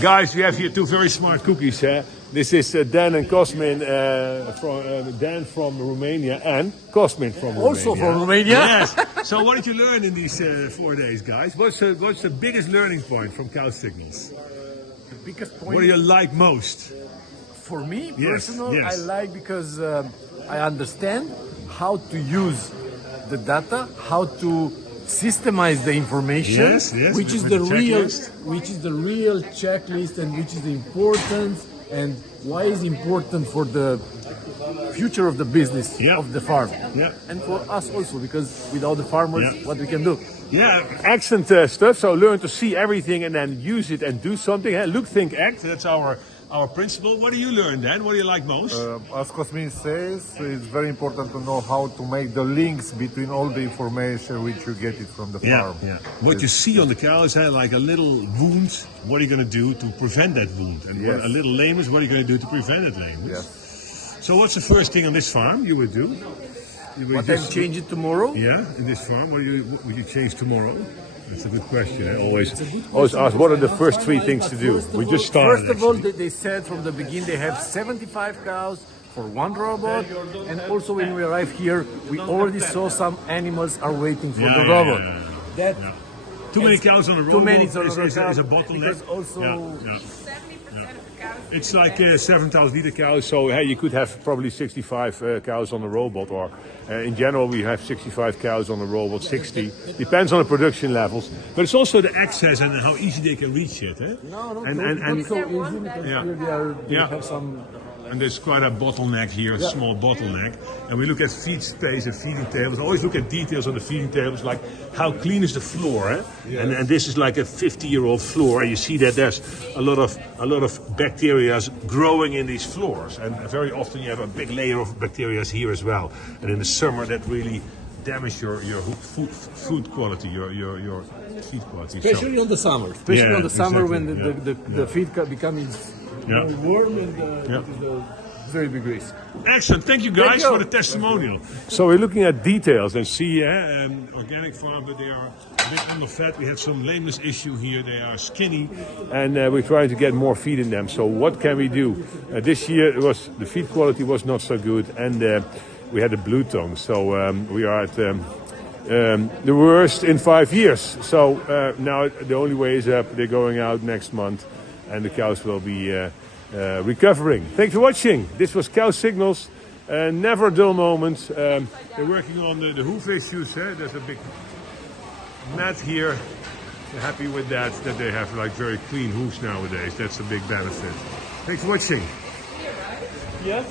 Guys, we have here two very smart cookies. This is Dan and Cosmin Dan from Romania and Cosmin from Romania. Also from Romania? Yes. So what did you learn in these 4 days, guys? What's the biggest learning point from CowSignals? The biggest point. What do you like most? For me, Yes, personal, yes. I like because I understand how to use the data, how to systemize the information, Yes, yes, which is with the the real, checklist. which is the real checklist, and which is the importance, and why is important for the future of the business Yeah. of the farm, Yeah. and for us also, because without the farmers, Yeah. what we can do. Yeah, excellent stuff. So learn to see everything and then use it and do something. Look, think, act. That's our principle. What do you learn then? What do you like most? As Cosmin says, it's very important to know how to make the links between all the information which you get it from the farm. What you see on the cows, like a little wound, what are you going to do to prevent that wound? And Yes. a little lameness, what are you going to do to prevent that lameness? Yes. So what's the first thing on this farm you would do? You would What then change it tomorrow? Yeah, in this farm, what would you change tomorrow? That's a good question. Always ask, what are the first three things to do? We just started. First of all, they said from the beginning they have 75 cows for one robot, and also when we arrived here, we already saw some animals are waiting for the robot. That Too many cows on the robot too many on the is robot, a bottleneck. because also It's like 7,000 liter cows, so hey, you could have probably 65 cows on the robot, or in general we have 65 cows on the robot, 60. Depends on the production levels, but it's also the access and how easy they can reach it. Eh? no, and not so easy, because Yeah. here they Yeah. have some. And there's quite a bottleneck here, a small bottleneck. And we look at feed space and feeding tables. Always look at details on the feeding tables, like how clean is the floor. Eh? And this is like a 50-year-old floor, and you see that there's a lot of bacteria growing in these floors. And very often you have a big layer of bacteria here as well. And in the summer, that really damages your food quality, your feed quality. So- Especially on the summer. Especially Yeah, on the summer exactly. when the feed becomes more warm, and it is a very big risk. Excellent. Thank you guys for the testimonial. So we're looking at details and see organic farm, but they are a bit underfed. We have some lameness issue here. They are skinny, and we're trying to get more feed in them. So what can we do? This year the feed quality was not so good, and we had a blue tongue. So we are at the worst in 5 years. So now the only way is up. They're going out next month, and the cows will be recovering. Thanks for watching. This was CowSignals. Never a dull moment. They're working on the hoof issues. There's a big mat here. They're happy with that they have like very clean hoofs nowadays. That's a big benefit. Thanks for watching. Yes.